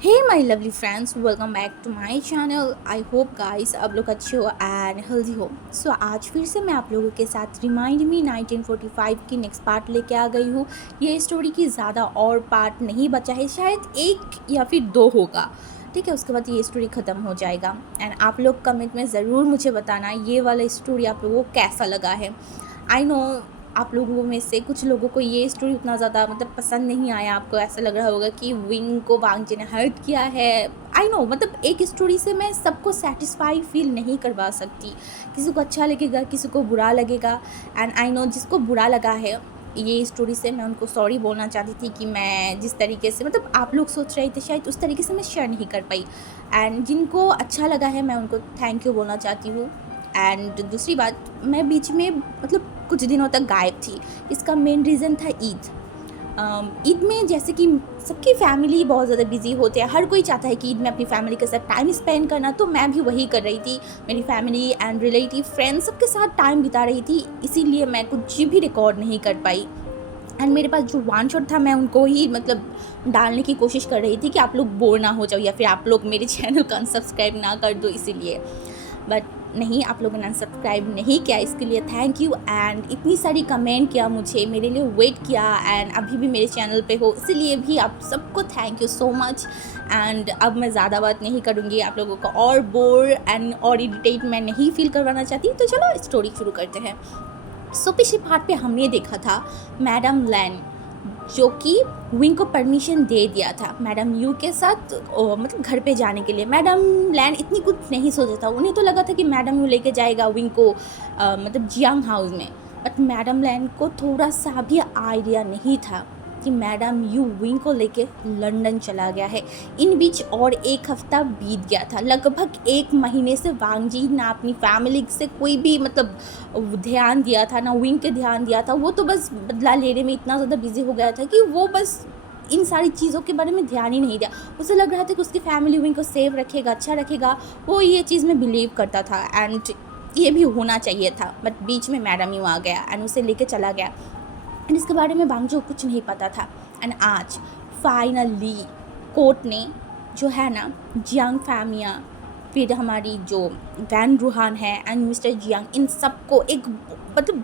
Hey my lovely friends, welcome back to my channel. I hope guys आप लोग अच्छे हो एंड हेल्दी हो। सो आज फिर से मैं आप लोगों के साथ रिमाइंड मी 1945 की नेक्स्ट पार्ट लेके आ गई हूँ। ये स्टोरी की ज़्यादा और पार्ट नहीं बचा है, शायद एक या फिर दो होगा। ठीक है, उसके बाद ये स्टोरी ख़त्म हो जाएगा। एंड आप लोग कमेंट में ज़रूर मुझे बताना ये वाला स्टोरी आप लोगों को कैसा लगा है। आई नो आप लोगों में से कुछ लोगों को ये स्टोरी उतना ज़्यादा पसंद नहीं आया, आपको ऐसा लग रहा होगा कि विंग को वांगजी ने हर्ट किया है। आई नो एक स्टोरी से मैं सबको सेटिस्फाई फील नहीं करवा सकती, किसी को अच्छा लगेगा किसी को बुरा लगेगा। एंड आई नो जिसको बुरा लगा है ये स्टोरी से मैं उनको सॉरी बोलना चाहती थी कि मैं जिस तरीके से आप लोग सोच रहे थे शायद उस तरीके से मैं शेयर नहीं कर पाई। एंड जिनको अच्छा लगा है मैं उनको थैंक यू बोलना चाहती हूँ। एंड दूसरी बात, मैं बीच में कुछ दिनों तक गायब थी। इसका मेन रीज़न था ईद। ईद में जैसे कि सबकी फैमिली बहुत ज़्यादा बिजी होते हैं, हर कोई चाहता है कि ईद में अपनी फैमिली के साथ टाइम स्पेंड करना, तो मैं भी वही कर रही थी। मेरी फैमिली एंड रिलेटिव फ्रेंड्स सबके साथ टाइम बिता रही थी, इसीलिए मैं कुछ भी रिकॉर्ड नहीं कर पाई। एंड मेरे पास जो वन शॉट था मैं उनको ही डालने की कोशिश कर रही थी कि आप लोग बोर ना हो जाओ या फिर आप लोग मेरे चैनल को अनसब्सक्राइब ना कर दो, इसीलिए। बट नहीं, आप लोगों ने अनसब्सक्राइब नहीं किया, इसके लिए थैंक यू। एंड इतनी सारी कमेंट किया, मुझे मेरे लिए वेट किया एंड अभी भी मेरे चैनल पे हो, इसीलिए भी आप सबको thank you so much. And अब मैं ज़्यादा बात नहीं करूँगी, आप लोगों को और बोर एंड और इरिटेट मैं नहीं फील करवाना चाहती, तो चलो स्टोरी शुरू करते हैं। सो पिछले पार्ट पे हमने देखा था मैडम लैन जो कि विंग को परमिशन दे दिया था मैडम यू के साथ घर पे जाने के लिए। मैडम लैन इतनी कुछ नहीं सोचा था, उन्हें तो लगा था कि मैडम यू लेके जाएगा विंग को जियांग हाउस में। बट मैडम लैन को थोड़ा सा भी आइडिया नहीं था कि मैडम यू विंग को लेके लंदन चला गया है। इन बीच और एक हफ्ता बीत गया था, लगभग एक महीने से वांगजी ना अपनी फैमिली से कोई भी ध्यान दिया था, ना विंग के ध्यान दिया था। वो तो बस बदला लेने में इतना ज़्यादा बिजी हो गया था कि वो बस इन सारी चीज़ों के बारे में ध्यान ही नहीं दिया। उसे लग रहा था कि उसकी फैमिली विंग को सेफ रखेगा, अच्छा रखेगा, वो ये चीज़ में बिलीव करता था एंड ये भी होना चाहिए था। बट बीच में मैडम यू आ गया एंड उसे लेके चला गया एंड इसके बारे में बांगजो को कुछ नहीं पता था। एंड आज फाइनली कोर्ट ने जो है ना जियांग फैमिया, फिर हमारी जो वैन रूहान है एंड मिस्टर जियांग, इन सबको एक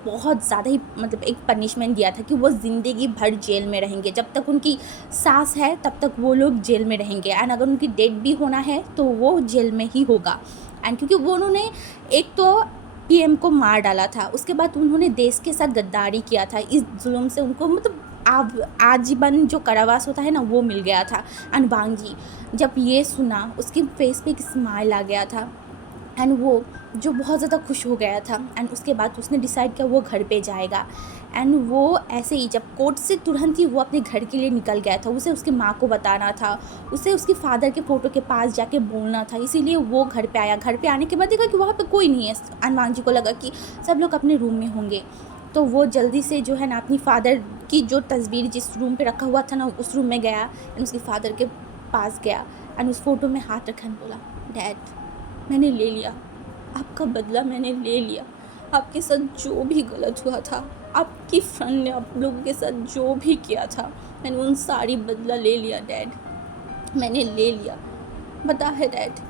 बहुत ज़्यादा ही एक पनिशमेंट दिया था कि वो ज़िंदगी भर जेल में रहेंगे। जब तक उनकी सांस है तब तक वो लोग जेल में रहेंगे एंड अगर उनकी डेथ भी होना है तो वो जेल में ही होगा। एंड क्योंकि वो उन्होंने एक तो पीएम को मार डाला था, उसके बाद उन्होंने देश के साथ गद्दारी किया था, इस जुल्म से उनको आजीवन जो कारावास होता है ना वो मिल गया था। एंड वांगजी जब ये सुना उसके फेस पे एक स्माइल आ गया था एंड वो जो बहुत ज़्यादा खुश हो गया था। एंड उसके बाद उसने डिसाइड किया वो घर पे जाएगा। एंड वो ऐसे ही जब कोर्ट से तुरंत ही वो अपने घर के लिए निकल गया था, उसे उसकी माँ को बताना था, उसे उसके फादर के फ़ोटो के पास जाके बोलना था, इसीलिए वो घर पे आया। घर पे आने के बाद देखा कि वहाँ पे कोई नहीं है। अनुमान जी को लगा कि सब लोग अपने रूम में होंगे, तो वो जल्दी से जो है ना अपनी फादर की जो तस्वीर जिस रूम पे रखा हुआ था ना उस रूम में गया एंड उसके फादर के पास गया एंड उस फ़ोटो में हाथ रखा एंड बोला, डैड मैंने ले लिया, आपका बदला मैंने ले लिया। आपके साथ जो भी गलत हुआ था, आपकी फ्रेंड ने आप लोगों के साथ जो भी किया था, मैंने उन सारी बदला ले लिया डैड, मैंने ले लिया। पता है डैड,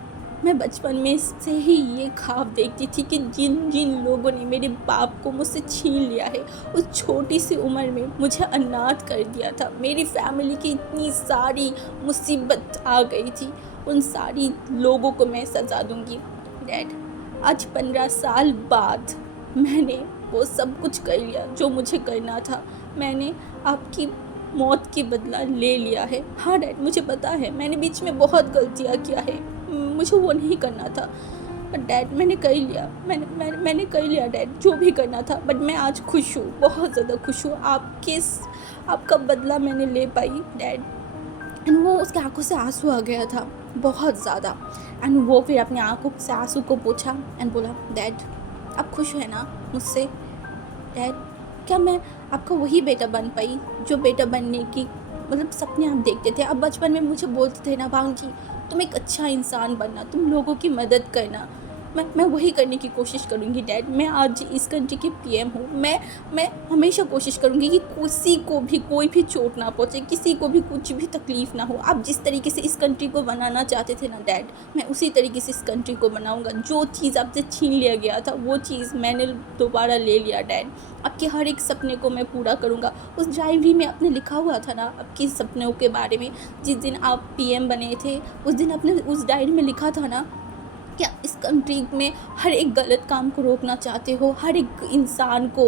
मैं बचपन में से ही ये ख्वाब देखती थी कि जिन जिन लोगों ने मेरे बाप को मुझसे छीन लिया है, उस छोटी सी उम्र में मुझे अनाथ कर दिया था, मेरी फैमिली की इतनी सारी मुसीबत आ गई थी, उन सारी लोगों को मैं सजा दूंगी डैड। आज 15 साल बाद मैंने वो सब कुछ कर लिया जो मुझे करना था। मैंने आपकी मौत की बदला ले लिया है। हाँ डैड, मुझे पता है मैंने बीच में बहुत गलतियाँ किया है, मुझे वो नहीं करना था। बट डैड मैंने कर लिया, मैंने कर लिया डैड जो भी करना था। बट मैं आज खुश हूँ, बहुत ज़्यादा खुश हूँ। आपका बदला मैंने ले पाई डैड। एंड वो उसके आंखों से आंसू आ गया था बहुत ज़्यादा। एंड वो फिर अपनी आंखों से आंसू को पोंछा एंड बोला, डैड आप खुश है ना मुझसे? डैड क्या मैं आपका वही बेटा बन पाई जो बेटा बनने की सपने आप देखते थे? अब बचपन में मुझे बोलते थे ना, भांग जी तुम एक अच्छा इंसान बनना, तुम लोगों की मदद करना, मैं वही करने की कोशिश करूँगी डैड। मैं आज इस कंट्री की पीएम हूँ। मैं हमेशा कोशिश करूँगी कि किसी को भी कोई भी चोट ना पहुँचे, किसी को भी कुछ भी तकलीफ़ ना हो। आप जिस तरीके से इस कंट्री को बनाना चाहते थे ना डैड, मैं उसी तरीके से इस कंट्री को बनाऊँगा। जो चीज़ आपसे छीन लिया गया था वो चीज़ मैंने दोबारा ले लिया डैड। आपके हर एक सपने को मैं पूरा करूँगा। उस डायरी में आपने लिखा हुआ था ना आपके सपनों के बारे में, जिस दिन आप पीएम बने थे उस दिन आपने उस डायरी में लिखा था ना, क्या इस कंट्री में हर एक गलत काम को रोकना चाहते हो, हर एक इंसान को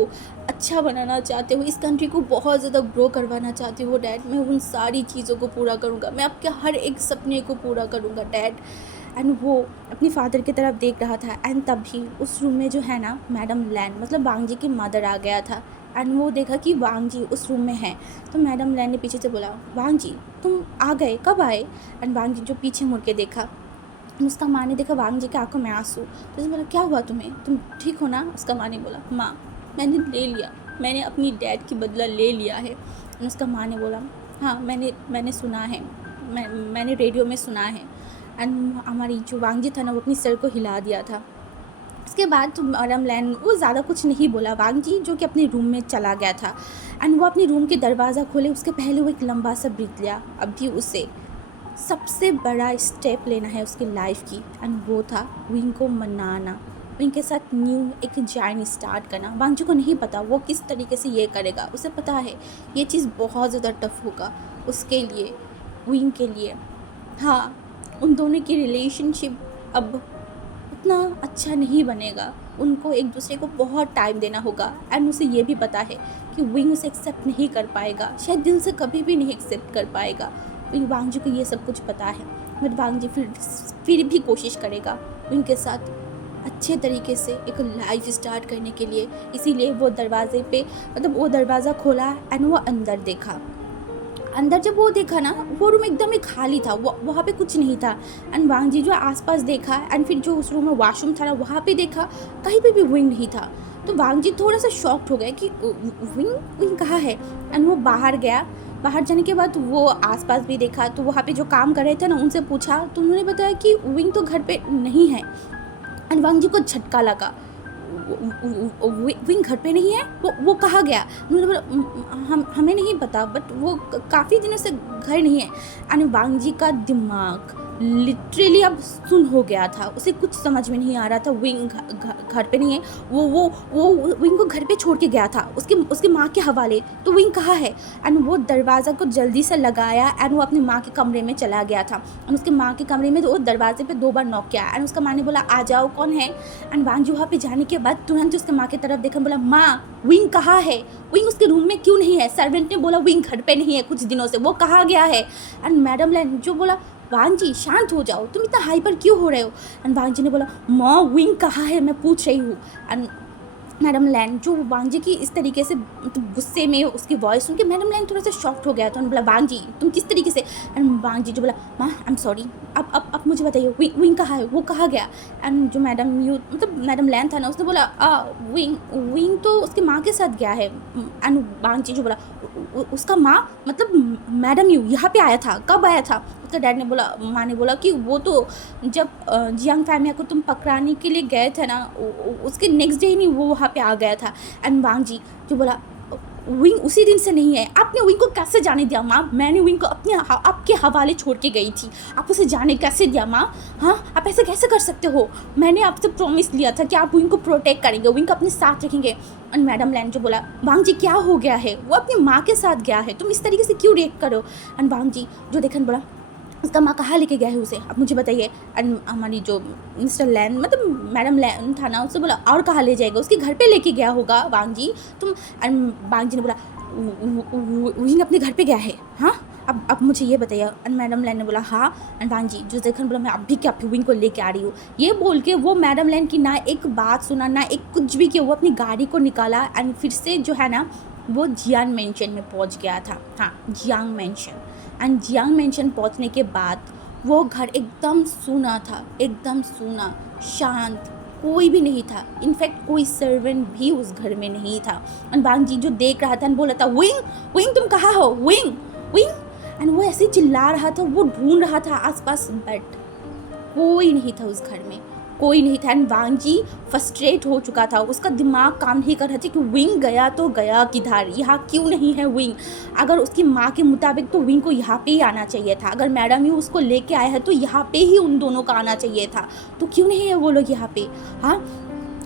अच्छा बनाना चाहते हो, इस कंट्री को बहुत ज़्यादा ग्रो करवाना चाहते हो डैड। मैं उन सारी चीज़ों को पूरा करूँगा, मैं आपके हर एक सपने को पूरा करूँगा डैड। एंड वो अपनी फादर की तरफ देख रहा था एंड तभी उस रूम में जो है ना मैडम लैन मतलब वांग जी की मदर आ गया था। एंड वो देखा कि वांग जी उस रूम में हैं, तो मैडम लैन ने पीछे से बोला, वांग जी तुम आ गए, कब आए? एंड वांग जी जो पीछे मुड़ के देखा, उसका माँ ने देखा वांग जी की आंखों में आंसू, तो उसने बोला क्या हुआ तुम्हें, तुम ठीक हो ना? उसका माँ ने बोला, माँ मैंने ले लिया, मैंने अपनी डैड की बदला ले लिया है। उसका माँ ने बोला, हाँ मैंने सुना है, मैंने रेडियो में सुना है। एंड हमारी जो वांग जी था ना वो अपनी सर को हिला दिया था। इसके बाद तो मैडम लैन वो ज़्यादा कुछ नहीं बोला। वांग जी जो कि अपने रूम में चला गया था एंड वो अपने रूम के दरवाज़ा खोले उसके पहले वो एक लंबा सा ब्रीथ लिया। अभी उसे सबसे बड़ा स्टेप लेना है उसकी लाइफ की एंड वो था विंग को मनाना, विंग के साथ न्यू एक जर्नी स्टार्ट करना। वांग जी को नहीं पता वो किस तरीके से ये करेगा, उसे पता है ये चीज़ बहुत ज़्यादा टफ होगा उसके लिए, विंग के लिए। हाँ, उन दोनों की रिलेशनशिप अब उतना अच्छा नहीं बनेगा, उनको एक दूसरे को बहुत टाइम देना होगा एंड उसे ये भी पता है कि विंग उसे एक्सेप्ट नहीं कर पाएगा, शायद दिल से कभी भी नहीं एक्सेप्ट कर पाएगा। वांग जी को ये सब कुछ पता है, बट वांग जी फिर भी कोशिश करेगा विंग के साथ अच्छे तरीके से एक लाइफ स्टार्ट करने के लिए। इसीलिए वो दरवाजे पे मतलब वो दरवाज़ा खोला एंड वो अंदर देखा। अंदर जब वो देखा ना वो रूम एकदम ही खाली था, वहाँ पे कुछ नहीं था। एंड वांग जी जो आसपास देखा एंड फिर जो उस रूम में वॉशरूम था ना वहाँ पे देखा, कहीं पे भी विंग नहीं था। तो वांग जी थोड़ा सा शॉक्ड हो गए कि विंग कहाँ है। एंड वो बाहर गया, बाहर जाने के बाद वो आसपास भी देखा, तो वहाँ पे जो काम कर रहे थे ना उनसे पूछा, तो उन्होंने बताया कि विंग तो घर पे नहीं है। एंड वांग जी को झटका लगा, विंग घर पे नहीं है, वो कहाँ गया? उन्होंने बोला हमें नहीं पता, बट वो काफ़ी दिनों से घर नहीं है। एंड वांग जी का दिमाग लिटरली अब सुन हो गया था, उसे कुछ समझ में नहीं आ रहा था। विंग घर पे नहीं है, वो विंग को घर पे छोड़ के गया था उसके माँ के हवाले, तो विंग कहाँ है? एंड वो दरवाज़ा को जल्दी से लगाया एंड वो अपनी माँ के कमरे में चला गया था। एंड उसके माँ के कमरे में तो वो दरवाजे पे 2 बार नॉक किया एंड उसका माँ ने बोला आ जाओ, कौन है? एंड वांग जी वहाँ पे जाने के बाद तुरंत उसके माँ की तरफ देखा, बोला माँ विंग कहाँ है? विंग उसके रूम में क्यों नहीं है? सर्वेंट ने बोला विंग घर पे नहीं है कुछ दिनों से, वो कहाँ गया है? एंड मैडम लैन जो बोला वांग जी शांत हो जाओ, तुम इतना हाइपर क्यों हो रहे हो? एंड वांग जी ने बोला माँ विंग कहाँ है, मैं पूछ रही हूँ। एंड मैडम लैन जो वांग जी की इस तरीके से मतलब गुस्से में उसकी वॉइस सुन के मैडम लैन थोड़ा सा शॉक्ड हो गया था। उन्होंने बोला वांग जी तुम किस तरीके से? एंड वांग जी जो बोला माँ आई एम सॉरी, अब मुझे बताइए विंग कहाँ है, वो कहाँ गया? एंड जो मैडम लैन था ना उसने बोला विंग तो उसकी माँ के साथ गया है। एंड वांग जी जो बोला उसका माँ मतलब मैडम यू यहाँ पे आया था, कब आया था? उसका डैड ने बोला, माँ ने बोला कि वो तो जब जियांग फैमिया को तुम पकड़ाने के लिए गए थे ना उसके नेक्स्ट डे ही नहीं वो वहाँ पे आ गया था। एंड वांग जी जो बोला विंग उसी दिन से नहीं है, आपने विंग को कैसे जाने दिया माँ? मैंने विंग को आपके हवाले छोड़ के गई थी, आप उसे जाने कैसे दिया माँ? हाँ आप ऐसे कैसे कर सकते हो? मैंने आपसे प्रॉमिस लिया था कि आप विंग को प्रोटेक्ट करेंगे, विंग को अपने साथ रखेंगे। एंड मैडम लैन जो बोला वांग जी क्या हो गया है, वो अपनी माँ के साथ गया है, तुम इस तरीके से क्यों रिएक्ट करो? एंड वांग जी जो देखन बोला उसका माँ कहाँ लेके गया है उसे, अब मुझे बताइए। एंड हमारी जो मिस्टर लैन मतलब मैडम लैन था ना उससे बोला और कहाँ ले जाएगा, उसके घर पे लेके गया होगा वांग जी तुम। एंड वांग जी ने बोला विंग अपने घर पे गया है, हाँ अब मुझे ये बताइए। एंड मैडम लैन ने बोला हाँ। एंड वांग जी जो देखन बोला मैं अभी क्या विंग को लेके आ रही हूँ, ये बोल के वो मैडम लैन की ना एक बात सुना ना एक कुछ भी किया, वो अपनी गाड़ी को निकाला एंड फिर से जो है ना वो जियांग मेंशन में पहुँच गया था। हाँ Jiang mention. And Jiang mention पहुंचने के बाद वो घर एकदम सूना था, एकदम सूना शांत, कोई भी नहीं था। इनफैक्ट कोई सर्वेंट भी उस घर में नहीं था। एंड वांग जी जो देख रहा था बोला था विंग तुम कहाँ हो, विंग। एंड वो ऐसे चिल्ला रहा था, वो ढूंढ रहा था आसपास, बट कोई नहीं था उस घर में, कोई नहीं था। एंड वांग जी फ्रस्ट्रेट हो चुका था, उसका दिमाग काम नहीं कर रहा था कि विंग गया तो गया किधर, यहाँ क्यों नहीं है विंग। अगर उसकी माँ के मुताबिक तो विंग को यहाँ पे ही आना चाहिए था, अगर मैडम यू उसको लेके आया है तो यहाँ पे ही उन दोनों का आना चाहिए था, तो क्यों नहीं है वो लोग यहाँ पे। हाँ,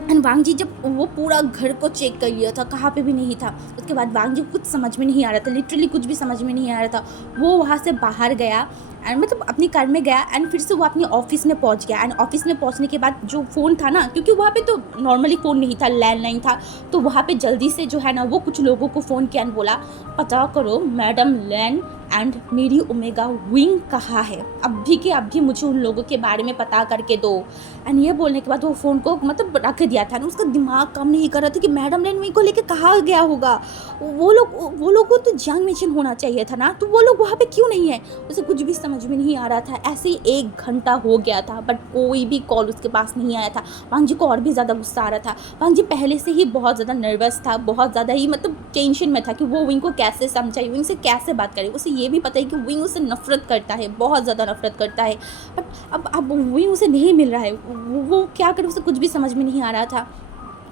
एंड वांग जी जब वो पूरा घर को चेक कर लिया था, कहाँ पे भी नहीं था। उसके बाद वांग जी कुछ समझ में नहीं आ रहा था, लिटरली कुछ भी समझ में नहीं आ रहा था। वो वहाँ से बाहर गया एंड मतलब अपनी कार में गया एंड फिर से वो अपनी ऑफिस में पहुँच गया। एंड ऑफिस में पहुँचने के बाद जो फ़ोन था ना, क्योंकि वहाँ पे तो नॉर्मली फ़ोन नहीं था, लैंडलाइन था, तो वहाँ पे जल्दी से जो है ना वो कुछ लोगों को फ़ोन किया एंड बोला पता करो मैडम लैन एंड मेरी ओमेगा विंग कहाँ है, अभी के अभी मुझे उन लोगों के बारे में पता करके दो। एंड ये बोलने के बाद वो फ़ोन को मतलब रख दिया था ना, उसका दिमाग काम नहीं कर रहा था कि मैडम लैन विंग को लेके कहाँ गया होगा। वो लोग को तो जंग मिशन होना चाहिए था ना, तो वो लोग वहाँ पे क्यों नहीं है, उसे कुछ भी समझ में नहीं आ रहा था। ऐसे ही 1 घंटा हो गया था बट कोई भी कॉल उसके पास नहीं आया था। वांग जी को और भी ज़्यादा गुस्सा आ रहा था। वांग जी पहले से ही बहुत ज़्यादा नर्वस था, बहुत ज़्यादा ही मतलब टेंशन में था कि वो विंग को कैसे समझाए, विंग से कैसे बात करे। उसे ये भी पता है कि विंग उससे नफरत करता है, बहुत ज़्यादा नफरत करता है, बट अब विंग उसे नहीं मिल रहा है, वो क्या करे, उसे कुछ भी समझ में नहीं आ रहा था।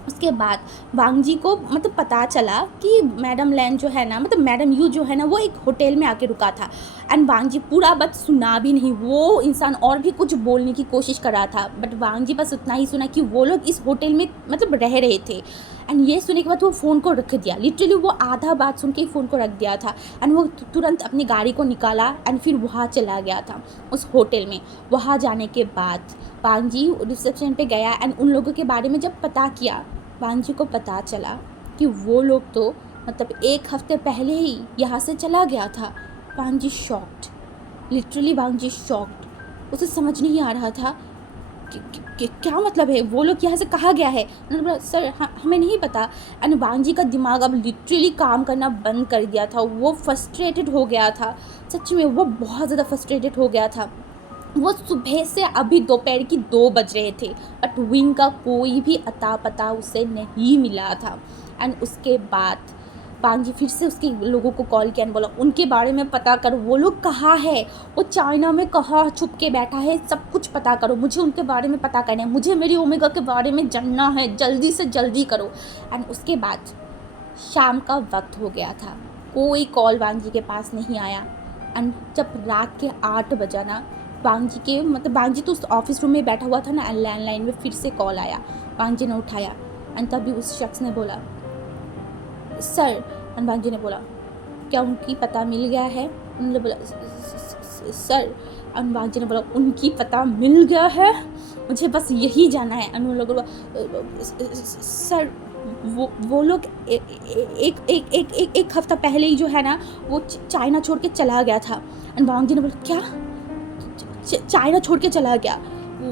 उसके बाद वांग जी को मतलब पता चला कि मैडम लैन जो है ना, मतलब मैडम यू जो है ना, वो एक होटल में आके रुका था। एंड वांग जी पूरा बात सुना भी नहीं, वो इंसान और भी कुछ बोलने की कोशिश कर रहा था, बट वांग जी बस उतना ही सुना कि वो लोग इस होटल में मतलब रह रहे थे। एंड ये सुनने के बाद वो फ़ोन को रख दिया, लिटरली वो आधा बात सुन के ही फ़ोन को रख दिया था। एंड वो तुरंत अपनी गाड़ी को निकाला एंड फिर वहाँ चला गया था उस होटल में। वहाँ जाने के बाद वांग जी रिसेप्शन पे गया एंड उन लोगों के बारे में जब पता किया, वांग जी को पता चला कि वो लोग तो मतलब 1 हफ्ते पहले ही यहाँ से चला गया था। वांग जी शॉक्ड, लिटरली वांग जी शॉक्ड, उसे समझ नहीं आ रहा था कि क्या मतलब है, वो लोग यहाँ से कहाँ गया है। उन्होंने बोला सर हमें नहीं पता। एंड वांग जी का दिमाग अब लिटरली काम करना बंद कर दिया था, वो फ्रस्ट्रेटेड हो गया था, सच में वो बहुत ज़्यादा फ्रस्ट्रेटेड हो गया था। वो सुबह से अभी दोपहर की 2 बज रहे थे बट विंग का कोई भी अता पता उसे नहीं मिला था। एंड उसके बाद वांग जी फिर से उसके लोगों को कॉल किया और बोला उनके बारे में पता करो, वो लोग कहाँ है, वो चाइना में कहाँ छुप के बैठा है, सब कुछ पता करो, मुझे उनके बारे में पता करना है, मुझे मेरी ओमेगा के बारे में जानना है, जल्दी से जल्दी करो। एंड उसके बाद शाम का वक्त हो गया था, कोई कॉल वांग जी के पास नहीं आया। एंड जब रात के 8 बजा ना, वांग जी के मतलब वांग जी तो उस ऑफिस रूम में बैठा हुआ था ना, लैंडलाइन में फिर से कॉल आया। वांग जी ने उठाया एंड तभी उस शख्स ने बोला सर। एंड वांग जी ने बोला क्या उनकी पता मिल गया है। उन्होंने बोला सर। एंड वांग जी ने बोला उनकी पता मिल गया है, मुझे बस यही जाना है। एंड उन लोगों ने बोला सर वो लोग एक हफ्ता पहले ही जो है ना वो चाइना छोड़ के चला गया था। एंड वांग जी ने बोला क्या, चाइना छोड़ के चला गया,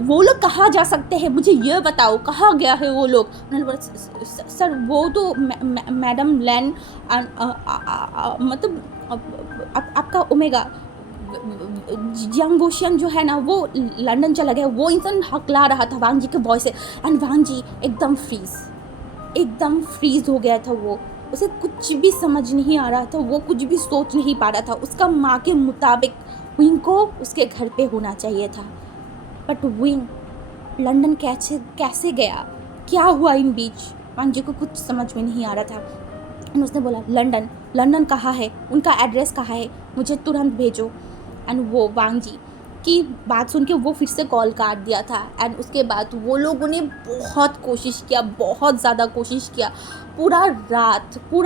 वो लोग कहाँ जा सकते हैं, मुझे ये बताओ कहाँ गया है वो लोग। उन्होंने बोला सर वो तो मैडम लैन मतलब आपका ओमेगा जियांग वोशियन जो है ना वो लंदन चला गया, वो इंसान हकला रहा था वांग जी के वॉइस से। एंड वांग जी एकदम फ्रीज हो गया था, वो उसे कुछ भी समझ नहीं आ रहा था, वो कुछ भी सोच नहीं पा रहा था। उसका माँ के मुताबिक विंग को उसके घर पे होना चाहिए था, बट विंग लंदन कैसे गया, क्या हुआ इन बीच, वांग जी को कुछ समझ में नहीं आ रहा था। उसने बोला लंदन कहाँ है, उनका एड्रेस कहाँ है, मुझे तुरंत भेजो। एंड वो वांग जी की बात सुन के वो फिर से कॉल काट दिया था। एंड उसके बाद वो लोगों ने बहुत कोशिश किया, बहुत ज़्यादा कोशिश किया, पूरा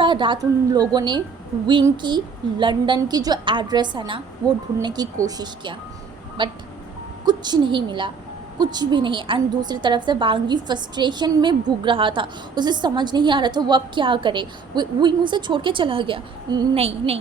रात उन लोगों ने विंग की लंदन की जो एड्रेस है ना वो ढूंढने की कोशिश किया, बट कुछ नहीं मिला, कुछ भी नहीं। एंड दूसरी तरफ से वांग जी फ्रस्ट्रेशन में भूग रहा था, उसे समझ नहीं आ रहा था वो अब क्या करे। विंग उसे छोड़ के चला गया, नहीं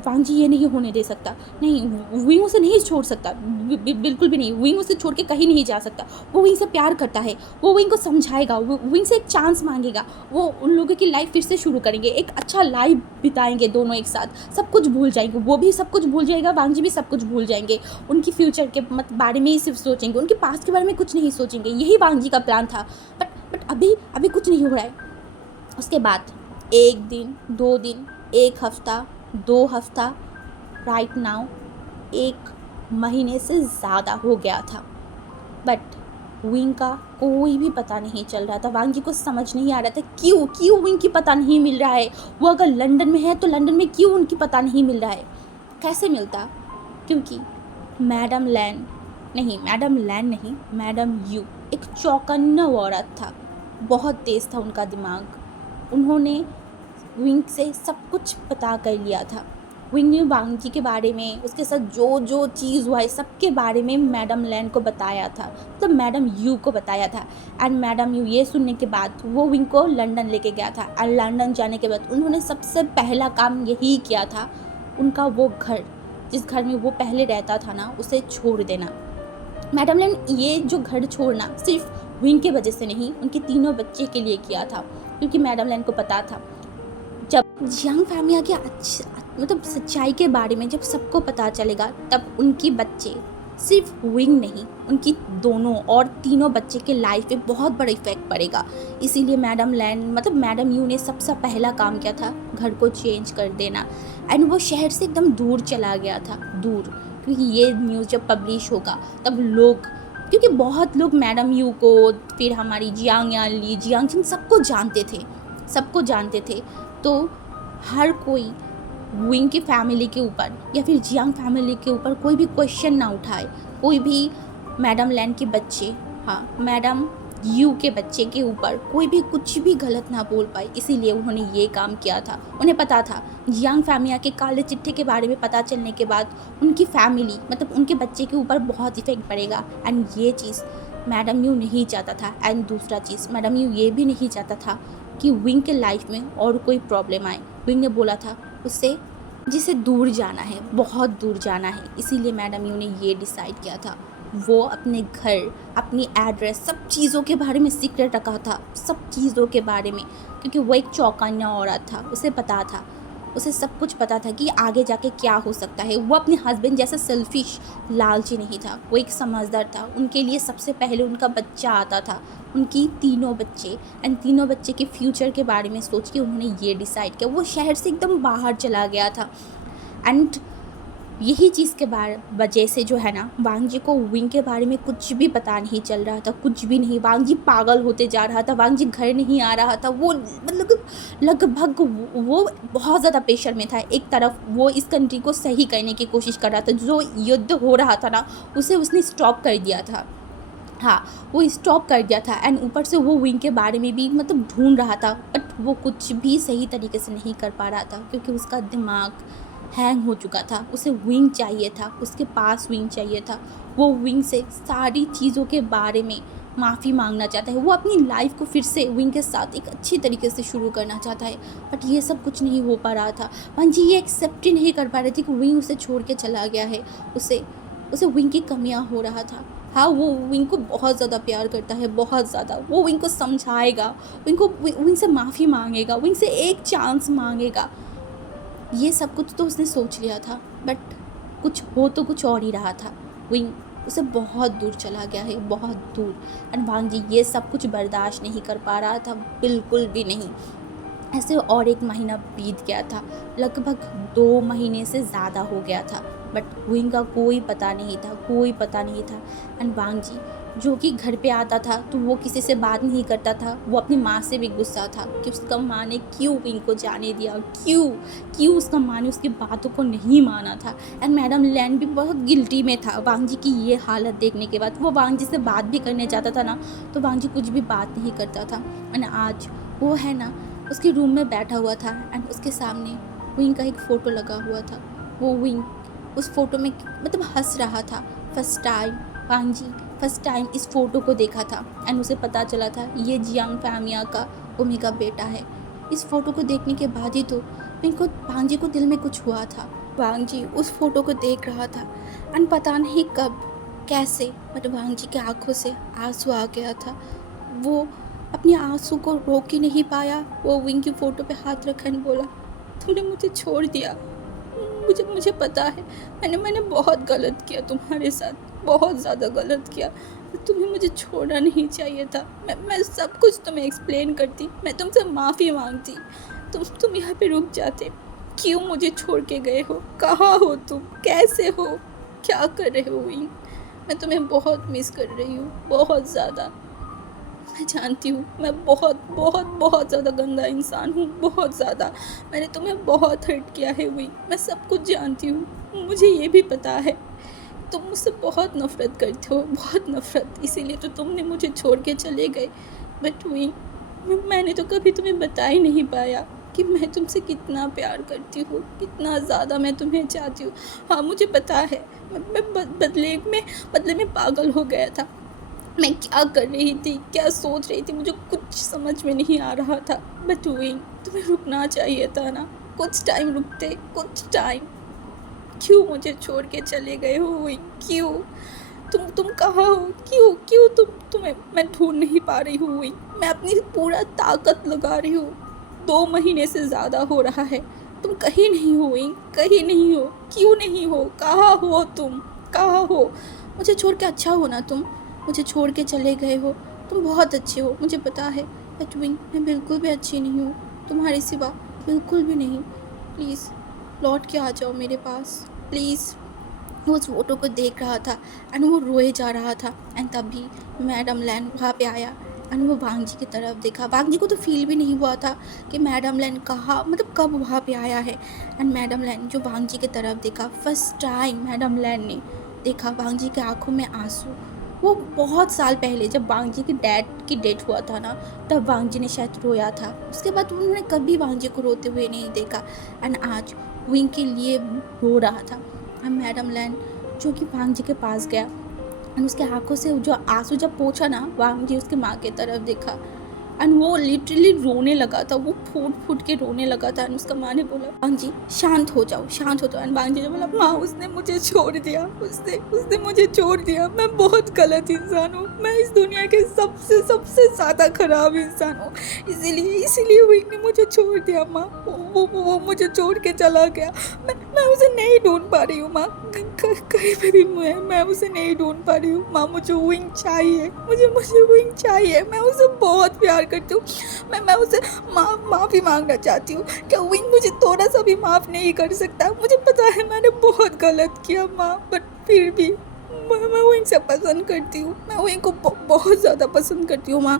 वांग जी ये नहीं होने दे सकता, नहीं विंग उसे नहीं छोड़ सकता, बिल्कुल भी नहीं, विंग उसे छोड़ के कहीं नहीं जा सकता। वो विंग से प्यार करता है, वो विंग को समझाएगा, वो विंग से एक चांस मांगेगा, वो उन लोगों की लाइफ फिर से शुरू करेंगे, एक अच्छा लाइफ बिताएंगे दोनों एक साथ, सब कुछ भूल जाएंगे, वो भी सब कुछ भूल जाएगा, वांग जी भी सब कुछ भूल जाएंगे, उनकी फ्यूचर के बारे में ही सिर्फ सोचेंगे, उनके पास्ट के बारे में कुछ नहीं सोचेंगे। यही वांग जी का प्लान था, बट अभी कुछ नहीं हो रहा है। उसके बाद 1 दिन 2 दिन 1 हफ्ता 2 हफ्ता राइट नाउ 1 महीने से ज़्यादा हो गया था, बट विंग का कोई भी पता नहीं चल रहा था। वांग जी को समझ नहीं आ रहा था क्यों क्यों विंग की पता नहीं मिल रहा है। वो अगर लंदन में है तो लंदन में क्यों उनकी पता नहीं मिल रहा है। कैसे मिलता, क्योंकि मैडम लैन नहीं, मैडम यू एक चौकन्ना औरत था। बहुत तेज़ था उनका दिमाग। उन्होंने विंग से सब कुछ पता कर लिया था। विंग ने वांग जी के बारे में, उसके साथ जो जो चीज़ हुआ है सबके बारे में मैडम लैन को बताया था, तो मैडम यू को बताया था। एंड मैडम यू ये सुनने के बाद वो विंग को लंदन लेके गया था। एंड लंदन जाने के बाद उन्होंने सबसे पहला काम यही किया था, उनका वो घर जिस घर में वो पहले रहता था ना, उसे छोड़ देना। मैडम लैन ये जो घर छोड़ना सिर्फ विंग के वजह से नहीं, उनके तीनों बच्चे के लिए किया था। क्योंकि मैडम लैन को पता था जब जियांग फैमिली के मतलब सच्चाई के बारे में जब सबको पता चलेगा, तब उनके बच्चे, सिर्फ विंग नहीं, उनकी दोनों और तीनों बच्चे के लाइफ पे बहुत बड़ा इफेक्ट पड़ेगा। इसीलिए मैडम लैन मतलब मैडम यू ने सबसे पहला काम किया था घर को चेंज कर देना। एंड वो शहर से एकदम दूर चला गया था, दूर। क्योंकि ये न्यूज़ जब पब्लिश होगा तब लोग, क्योंकि बहुत लोग मैडम यू को, फिर हमारी जियांग यानली, जियांग चिंग सबको जानते थे। तो हर कोई विंग की फैमिली के ऊपर या फिर जियांग फैमिली के ऊपर कोई भी क्वेश्चन ना उठाए, कोई भी मैडम लैन के बच्चे, हाँ मैडम यू के बच्चे के ऊपर कोई भी कुछ भी गलत ना बोल पाए। इसीलिए उन्होंने ये काम किया था। उन्हें पता था जियांग फैमिली के काले चिट्ठे के बारे में पता चलने के बाद उनकी फैमिली मतलब उनके बच्चे के ऊपर बहुत इफेक्ट पड़ेगा। एंड ये चीज़ मैडम यू नहीं चाहता था। एंड दूसरा चीज़ मैडम यू ये भी नहीं चाहता था कि विंग के लाइफ में और कोई प्रॉब्लम आए। विंग ने बोला था उससे जिसे दूर जाना है, बहुत दूर जाना है। इसीलिए मैडम यू ने ये डिसाइड किया था। वो अपने घर, अपनी एड्रेस, सब चीज़ों के बारे में सीक्रेट रखा था, सब चीज़ों के बारे में। क्योंकि वो एक चौकन्ना औरत था, उसे पता था, उसे सब कुछ पता था कि आगे जाके क्या हो सकता है। वो अपने हस्बैंड जैसा सेल्फिश, लालची नहीं था, वो एक समझदार था। उनके लिए सबसे पहले उनका बच्चा आता था, उनकी तीनों बच्चे। एंड तीनों बच्चे के फ्यूचर के बारे में सोच के उन्होंने ये डिसाइड किया। वो शहर से एकदम बाहर चला गया था। एंड यही चीज़ के वजह से जो है ना, वांग जी को विंग के बारे में कुछ भी पता नहीं चल रहा था, कुछ भी नहीं। वांग जी पागल होते जा रहा था, वांग जी घर नहीं आ रहा था। वो मतलब लगभग वो बहुत ज़्यादा प्रेशर में था। एक तरफ वो इस कंट्री को सही करने की कोशिश कर रहा था, जो युद्ध हो रहा था ना उसे उसने स्टॉप कर दिया था। हाँ, वो स्टॉप कर दिया था। एंड ऊपर से वो विंग के बारे में भी मतलब ढूंढ रहा था, बट वो कुछ भी सही तरीके से नहीं कर पा रहा था। क्योंकि उसका दिमाग हैंग हो चुका था। उसे विंग चाहिए था, उसके पास विंग चाहिए था। वो विंग से सारी चीज़ों के बारे में माफ़ी मांगना चाहता है। वो अपनी लाइफ को फिर से विंग के साथ एक अच्छी तरीके से शुरू करना चाहता है, बट ये सब कुछ नहीं हो पा रहा था। वंजी ये एक्सेप्ट ही नहीं कर पा रही थी कि विंग उसे छोड़ के चला गया है। उसे विंग की कमियां हो रहा था। हाँ, वो विंग को बहुत ज़्यादा प्यार करता है, बहुत ज़्यादा। वो विंग को समझाएगा, विंग से माफ़ी मांगेगा, विंग से एक चांस मांगेगा। ये सब कुछ तो उसने सोच लिया था, बट कुछ हो तो कुछ और ही रहा था। विंग उसे बहुत दूर चला गया है, बहुत दूर। एंड वांग जी ये सब कुछ बर्दाश्त नहीं कर पा रहा था, बिल्कुल भी नहीं। ऐसे और एक महीना बीत गया था, लगभग 2 महीने से ज़्यादा हो गया था, बट विंग का कोई पता नहीं था। एंड वांग जी जो कि घर पे आता था तो वो किसी से बात नहीं करता था। वो अपनी माँ से भी गुस्सा था कि उसका माँ ने क्यों विंग को जाने दिया, क्यों उसका माँ ने उसकी बातों को नहीं माना था। एंड मैडम लैन भी बहुत गिल्टी में था वांग जी की ये हालत देखने के बाद। वो वांग जी से बात भी करने जाता था ना, तो वांग जी कुछ भी बात नहीं करता था। एंड आज वो है ना उसके रूम में बैठा हुआ था, एंड उसके सामने विंग का एक फ़ोटो लगा हुआ था। वो विंग उस फोटो में मतलब हंस रहा था। वांग जी फर्स्ट टाइम इस फ़ोटो को देखा था, एंड उसे पता चला था ये जियांग फैमिली का उमी का बेटा है। इस फ़ोटो को देखने के बाद ही तो वांग जी को दिल में कुछ हुआ था। वांग जी उस फ़ोटो को देख रहा था, एंड पता नहीं कब कैसे बट वांग जी के आँखों से आंसू आ गया था। वो अपने आंसू को रोक ही नहीं पाया। वो विंग की फ़ोटो पे हाथ रखा और बोला, तुमने मुझे छोड़ दिया। मुझे पता है मैंने बहुत गलत किया तुम्हारे साथ, बहुत ज़्यादा गलत किया। तुम्हें मुझे छोड़ना नहीं चाहिए था। मैं सब कुछ तुम्हें एक्सप्लेन करती, मैं तुमसे माफ़ी मांगती। तुम यहाँ पे रुक जाते। क्यों मुझे छोड़ के गए हो? कहाँ हो तुम? कैसे हो? क्या कर रहे हो विंग? मैं तुम्हें बहुत मिस कर रही हूँ, बहुत ज़्यादा। मैं जानती हूँ मैं बहुत बहुत बहुत ज़्यादा गंदा इंसान हूँ, बहुत ज़्यादा। मैंने तुम्हें बहुत हर्ट किया है हुई, मैं सब कुछ जानती हूँ। मुझे ये भी पता है तुम मुझसे बहुत नफ़रत करते हो, बहुत नफ़रत। इसीलिए तो तुमने मुझे छोड़ के चले गए। बट हुई, मैंने तो कभी तुम्हें बता ही नहीं पाया कि मैं तुमसे कितना प्यार करती हूँ, कितना ज़्यादा मैं तुम्हें चाहती हूँ। हाँ, मुझे पता है मैं बदले में पागल हो गया था। मैं क्या कर रही थी, क्या सोच रही थी, मुझे कुछ समझ में नहीं आ रहा था। बट हुई, तुम्हें रुकना चाहिए था ना, कुछ टाइम रुकते, कुछ टाइम। क्यों मुझे छोड़ के चले गए हो हुई, क्यों? तुम कहाँ हो? क्यों क्यों तुम्हें मैं ढूंढ नहीं पा रही हूँ हुई। मैं अपनी पूरा ताकत लगा रही हूँ, 2 महीने से ज़्यादा हो रहा है, तुम कहीं नहीं हो हुई, कहीं नहीं हो। क्यों नहीं हो? कहाँ हो तुम? कहाँ हो? मुझे छोड़ के अच्छा हो ना तुम, मुझे छोड़ के चले गए हो। तुम बहुत अच्छे हो, मुझे पता है। बट विंग, मैं बिल्कुल भी अच्छी नहीं हूँ तुम्हारे सिवा, बिल्कुल भी नहीं। प्लीज़ लौट के आ जाओ मेरे पास, प्लीज़। वो उस फ़ोटो को देख रहा था एंड वो रोए जा रहा था। एंड तभी मैडम लैन वहाँ पे आया एंड वो वांग जी की तरफ देखा। वांग जी को तो फील भी नहीं हुआ था कि मैडम लैन कहाँ, मतलब कब वहाँ पे आया है। एंड मैडम लैन जो वांग जी की तरफ देखा, फर्स्ट टाइम मैडम लैन ने देखा वांग जी की आंखों में आंसू। वो बहुत साल पहले जब वांग जी की डैड की डेथ हुआ था ना, तब वांग जी ने शायद रोया था। उसके बाद उन्होंने कभी वांग जी को रोते हुए नहीं देखा। एंड आज विंग के लिए रो रहा था। एंड मैडम लैन जो कि वांग जी के पास गया एंड उसके आंखों से जो आंसू जब पोंछा ना, वांग जी उसके माँ की तरफ देखा एंड वो लिटरली रोने लगा था, वो फूट फूट के रोने लगा था। एंड उसका माँ ने बोला, वांग जी शांत हो जाओ, शांत हो जाओ। एंड वांग जी ने बोला, माँ उसने मुझे छोड़ दिया, उसने उसने मुझे छोड़ दिया। मैं बहुत गलत इंसान हूँ, मैं इस दुनिया के सबसे सबसे ज़्यादा खराब इंसान हूँ। इसीलिए विंग ने मुझे छोड़ दिया माँ। वो मुझे छोड़ के चला गया। मैं उसे नहीं ढूंढ पा रही हूँ माँ, कहीं पे भी मैं उसे नहीं ढूंढ पा रही हूँ माँ। मुझे विंग चाहिए, मुझे विंग चाहिए। मैं उसे बहुत प्यार करती हूँ। मैं उसे माफ़ी मांगना चाहती हूँ। क्या विंग मुझे थोड़ा सा भी माफ़ नहीं कर सकता? मुझे पता है मैंने बहुत गलत किया माँ, बट फिर भी मैं विंग से पसंद करती हूँ। मैं विंग को बहुत ज़्यादा पसंद करती हूँ माँ।